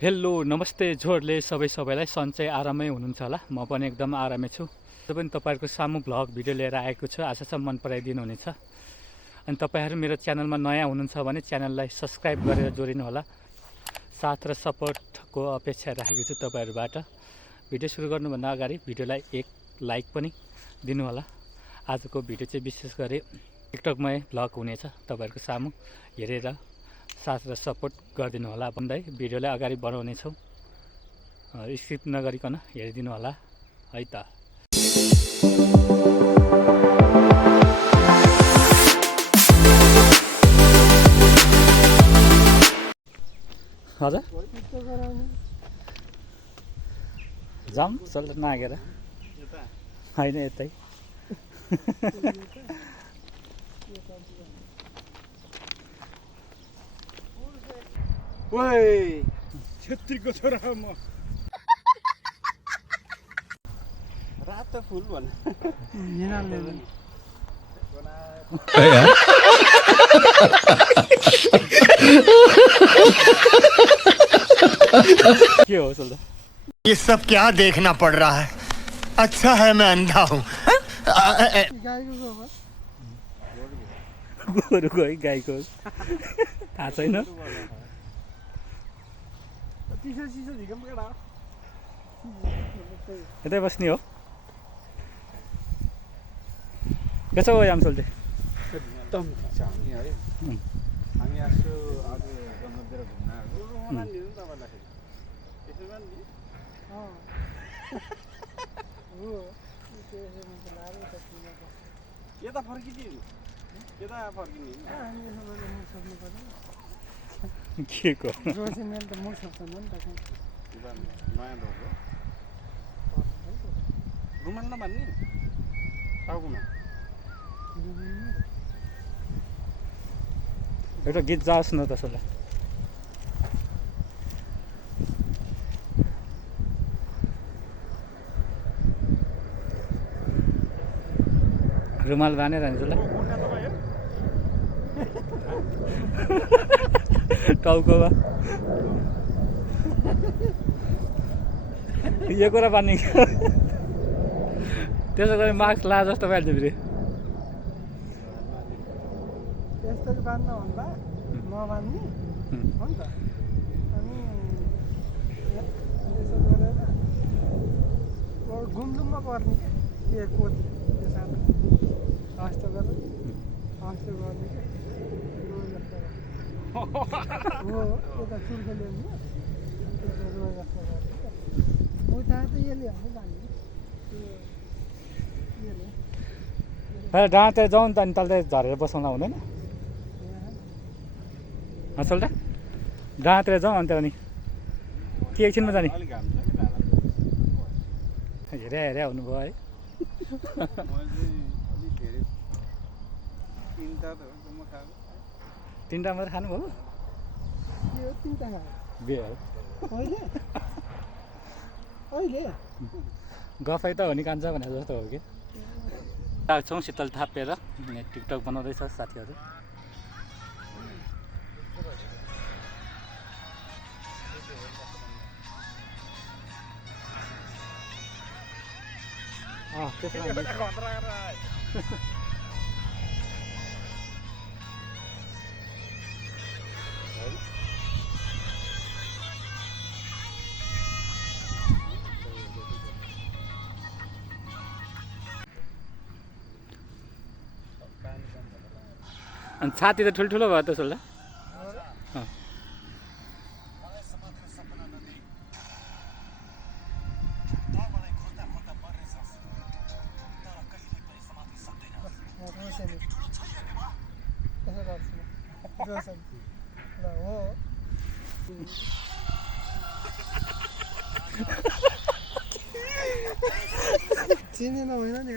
Hello नमस्ते जोडले सबैलाई सन्चै आरामै हुनुहुन्छ होला। म पनि एकदम आरामै छु। जो पनि तपाईँहरूको सामु भ्लग भिडियो लिएर आएको छु, आशा छ मन पराइदिनु हुनेछ। अनि तपाईँहरू मेरो च्यानलमा नयाँ हुनुहुन्छ भने च्यानललाई सब्सक्राइब गरेर जोडिनु होला। साथ र सपोर्टको अपेक्षा राखेको छु तपाईँहरूबाट। भिडियो सुरु गर्नुभन्दा अगाडि भिडियोलाई एक लाइक पनि दिनु होला। आजको भिडियो चाहिँ विशेष गरी टिकटकमै भ्लग हुनेछ, तपाईँहरूको सामु हेरेर साथ र सपोर्ट गरिदिनु होला भन्दै भिडियोलाई अगाडि बढाउनेछौँ। स्किप नगरिकन हेरिदिनु होला है त। हजुर जाउँ चल नागेर होइन यतै ओइ छेत्रीको छोरा म रातो फुल भन के हो चल्दा? ये सब क्या देखना पड़ रहा है? अच्छा है मैं अंधा हूँ। गोरुको है गाईको थाहा छैन। यतै बस्ने हो कसो हो याम चल्दै? एकदम हामी है हामी आजको आज गन्तव्य घुम्न आएको तपाईँलाई त्यसैमा नि यता फर्किदिनु यता फर्किने के को नयाँ दौड हो रुमाल नमान्ने टाउकोमा एउटा गीत जाओस् न त्यसोलाई। रुमाल बाँधेर हान्छु ल टाउकोमा यो कुरा बाँध्ने त्यसो गरी मास्क ला जस्तो पाइन्छ फेरि यस्तो बाँध्न भन्दा नबाँध्ने हो नि त। अनि यसो गरेर घुमधुममा पर्ने के कोट त्यो सानो हस्तो गरेर हस्तो गर्ने क्या हो यता चुर्को ल्याउने त्यता रोय जस्तो गर्ने क्या उता त यसले हाल्नु बाँध्ने डाँडातिर जाउँ नि त। अनि तल झरेर बसाउँदा हुँदैन चल्दा? डाँडातिर जाउँ अन्त अनि के एकछिनमा जाने? अलिक घाम छ कि दादा हेऱ्या हुनुभयो है। मैले चाहिँ अलिक धेरै तिनवटा त हो म खाएको तिनवटा मात्रै खानुभयो? के हो तिनवटा बे हो अहिले अहिले गफै त हो नि कान्छ भने जस्तो हो कि। छौँ शीतल थापेर टिकटक बनाउँदैछ साथीहरू। अनि छाती त ठुल्ठुलो भयो त सोल्दा? हो चिनेन होइन नि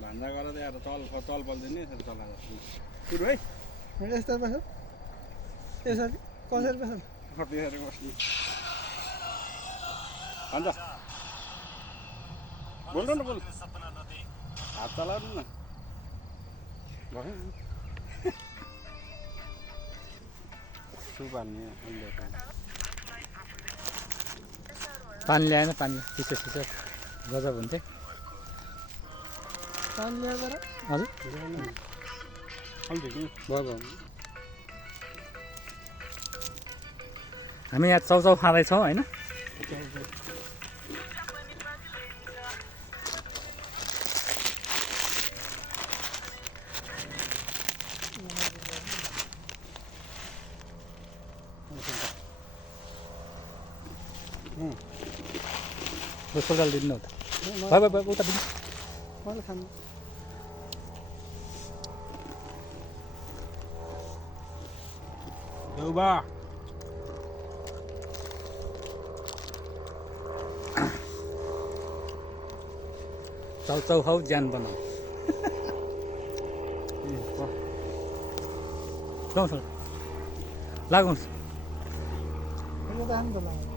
भान्जा गरेर यहाँ तल बल्दिने यसरी चलाएर सुरु है यस्तो बस्छ यसरी कसरी बस्छ त्यसरी बस्ने भन्छ बोल न बोल हात चलाउनु न भयो मासु पाल्ने अहिले पानी ल्याएन पानी चिसो चिसो गजब हुन्थ्यो पानी ल्याएर हजुर अहिले भयो हामी यहाँ चाउचाउ खाँदैछौँ होइन सोल्डाल दिनु त भयो भयो उता दिनु मैले खानु देउबा चाउचाउ खाऊ ज्यान बनाऊ जाउँ लागौँ यो त खानु त लाग्यो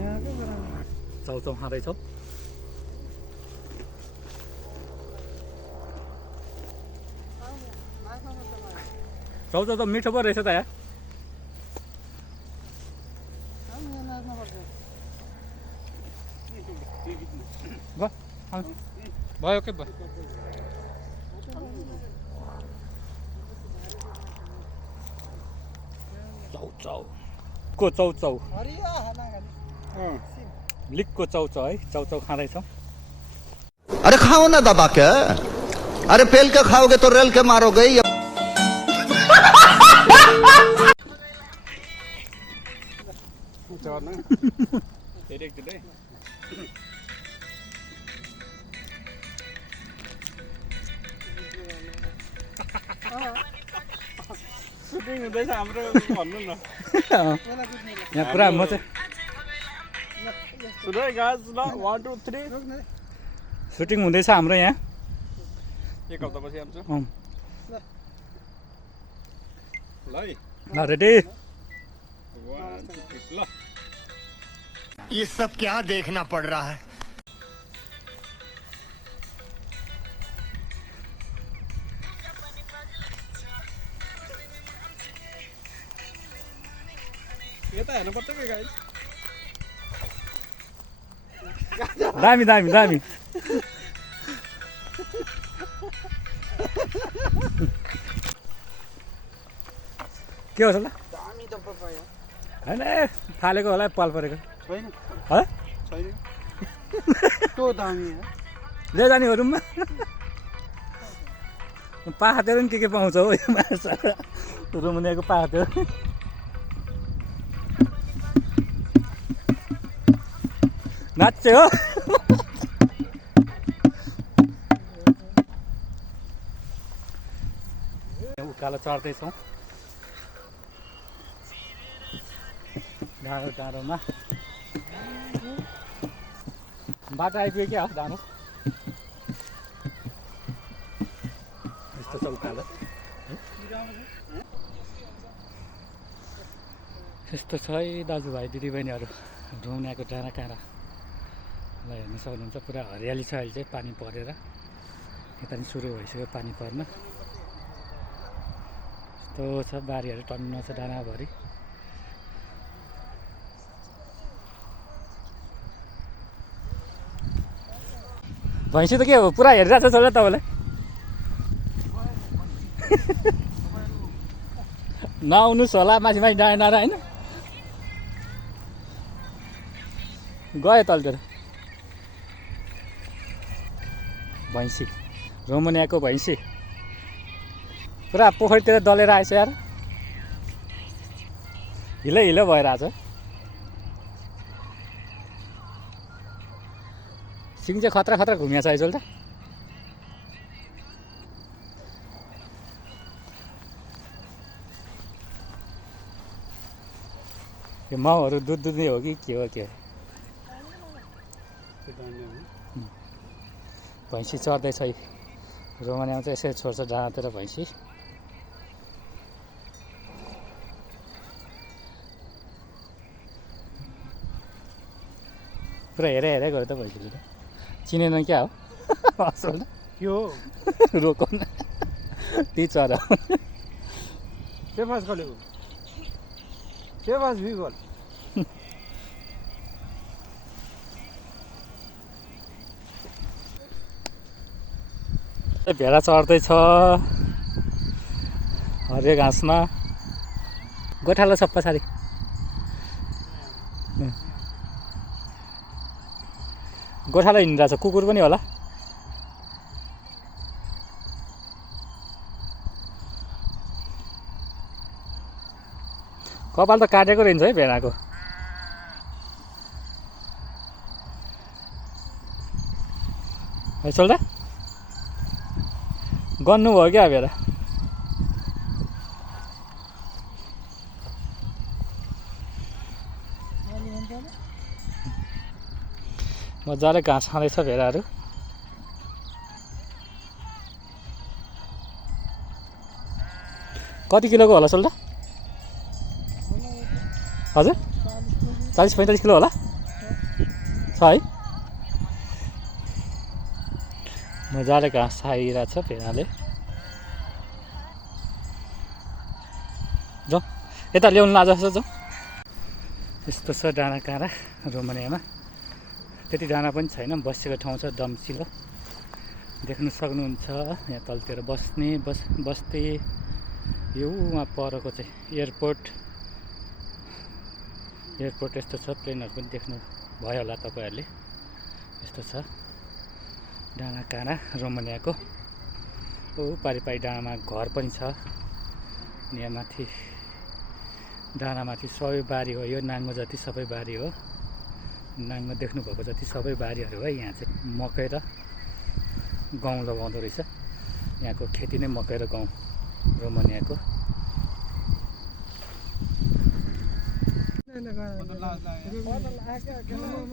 यहाँकै बराबर चाउचाउ खाँदैछौँ चाउचाउ त मिठो पो रहेछ त यहाँ यहाँ नाच्नुपर्छ भयो के भयो चाउचाउ को चाउचाउ हरिया खाना खाने लिकको चाउचाउ है चाउचाउ खाँदैछौँ अरे खाओ ना दबा के अरे पेल के खाओगे तो रेल के मारोगे या चढ्नु फेरि एकदिन है सुटिङ हुँदैछ हाम्रो भन्नु न यहाँ पुरा म चाहिँ सुन है गाइस ल 1 2 3 सुटिङ हुँदैछ हाम्रो यहाँ एक हप्तापछि आउँछ ल है ल रेडी 1 2 3 ल ये सब क्या देखना पड़ रहा है यता हेर्नुपर्छ के गाइस दामी दामी दामी के हो ल दामी त पायो होइन फालेको होला पाल परेको छैन है छैन त्यो दामी हो ले जाने हो रुममा पाखातिर पनि के पाउँछ हो यो माछा रुमुनियाको पाखातिर नाच्यो हो उकालो चढ्दैछौँ डाँडो डाँडोमा बाटो आइपुग्यो क्या हो डाँडो यस्तो छ उकालो यस्तो छ है दाजुभाइ दिदीबहिनीहरू ढुङ्गाको डाँडा काँडालाई हेर्न सक्नुहुन्छ पुरा हरियाली छ अहिले चाहिँ पानी परेर यता पनि सुरु भइसक्यो पानी पर्न यस्तो छ बारीहरू टन्न छ डाँडाभरि भैँसी त के हो पुरा हेरिरहेको छ होला तपाईँलाई नआउनुहोस् होला माथि माथि डाँडा डाँडा होइन गयो तलतिर भैँसी रोमनियाको भैँसी पुरा पोखरीतिर दलेर आएछ यार हिलो हिलो भएर आएको छ सिङ चाहिँ खतरा खतरा घुमिया छ आइजोल त यो माउहरू दुध दुध्ने हो कि के हो के हो भैँसी चढ्दैछ रोमानियामा चाहिँ यसरी छोड्छ डाँडातिर भैँसी पुरा हेरे हेरे गयो त भैँसीले त चिनेन क्या हो असल के हो रोको न ती चरा सेफास खोलेको सेफास भिगल भेडा चढ्दैछ हरियो घाँसमा गोठालो छ पछाडि गोठालो हिँडिरहेछ कुकुर पनि होला कपाल त काटेको रहन्छ है भेडाको है सोल्दा गन्नु भयो क्या भेडा मजाले घाँस खाँदैछ भेडाहरू कति किलोको होला सोल्दा हजुर 40-45 किलो होला छ है मजाले घाँस खाइरहेछ भेडाले जाउँ यता ल्याउनु लाज छ जाउँ यस्तो छ डाँडा काँडा रोमानियामा त्यति डाँडा पनि छैन बसेको ठाउँ छ डम्सिलो देख्न सक्नुहुन्छ यहाँ तलतिर बस्ती यो उहाँ परको चाहिँ एयरपोर्ट यस्तो छ प्लेनहरू पनि देख्नु भयो होला तपाईँहरूले यस्तो छ डाँडा काँडा रोमानियाको पारी डाँडामा घर पनि छ यहाँ माथि डाँडामाथि सबै बारी हो यो नाङ्गो जति सबै बारी हो नाङ्गो देख्नुभएको जति सबै बारीहरू हो यहाँ चाहिँ मकै र गहुँ लगाउँदो रहेछ यहाँको खेती नै मकै र गहुँ रोमानियाको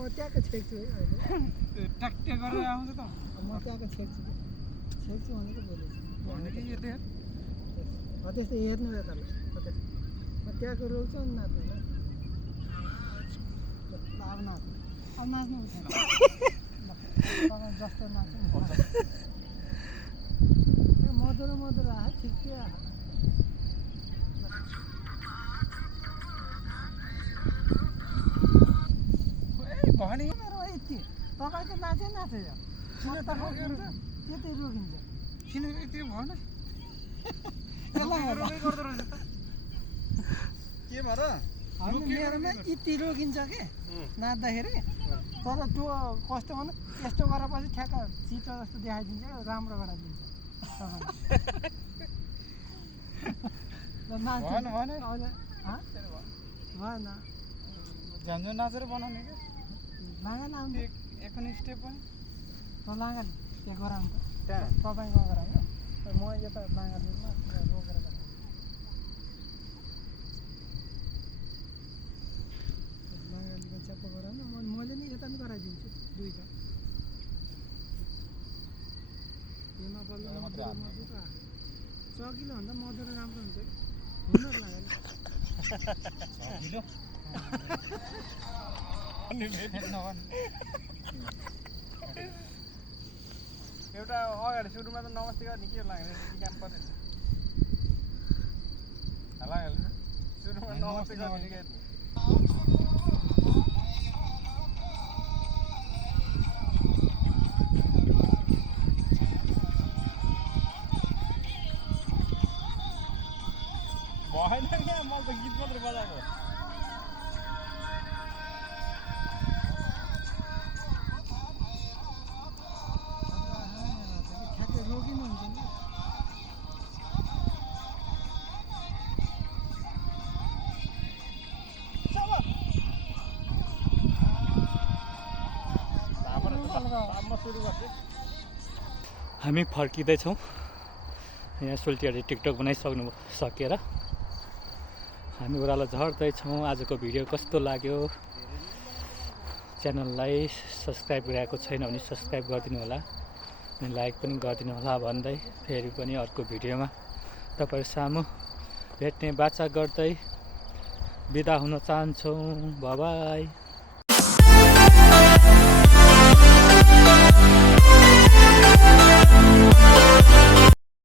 त्यहाँको छेक्छु है अहिले ट्याक्टे गरेर आउँछ त म त्यहाँको छेक्छु भनेको बोलेको हो त्यस्तो हेर्नु यता ल म त्यहाँको रोक्छु नि नाच्नु ल अब नाच्नु अब नाच्नु तपाईँ जस्तो नाच्नु मधुरो मधुरो आयो ठिकै आयो मेरो यति तपाईँ त नाचै नाच्यो त्यतै रोकिन्छ किन यति भएन के भएर होइन मेरोमा यति रोकिन्छ के नाच्दाखेरि तर त्यो कस्तो भन्नु यस्तो गरेपछि ठ्याक्क चिटो जस्तो देखाइदिन्छ राम्रो गराइदिन्छ भएन झन्झो नाचेर बनाउने क्या लाँगा लाउने एक स्टेप पनि लाँगा के गराउनु त त्यहाँ तपाईँको गरायो म यता लाँगा दिनमा रोकेर गराएँ लाँगालीको च्याप्प गराउनु मैले नि यता पनि गराइदिन्छु दुईवटा यो नपाल्नु चकिलो भन्दा मधुरो राम्रो हुन्छ कि हुनु लाँगाली एउटा अगाडि सुरुमा त नमस्ते गर्ने के लाग्ने काम पर्दैन सुरुमा नमस्ते गर्ने भएन क्या मैले त गीत मात्रै बजाएको हामी फर्किँदैछौँ यहाँ सोल्टीहरूले टिकटक बनाइसक्नु सकेर हामी ओह्रालो झर्दैछौँ आजको भिडियो कस्तो लाग्यो च्यानललाई सब्सक्राइब गरेको छैन भने सब्सक्राइब गरिदिनु होला अनि लाइक पनि गरिदिनु होला भन्दै फेरि पनि अर्को भिडियोमा तपाईँहरू सामु भेट्ने बाचा गर्दै बिदा हुन चाहन्छौँ बाइ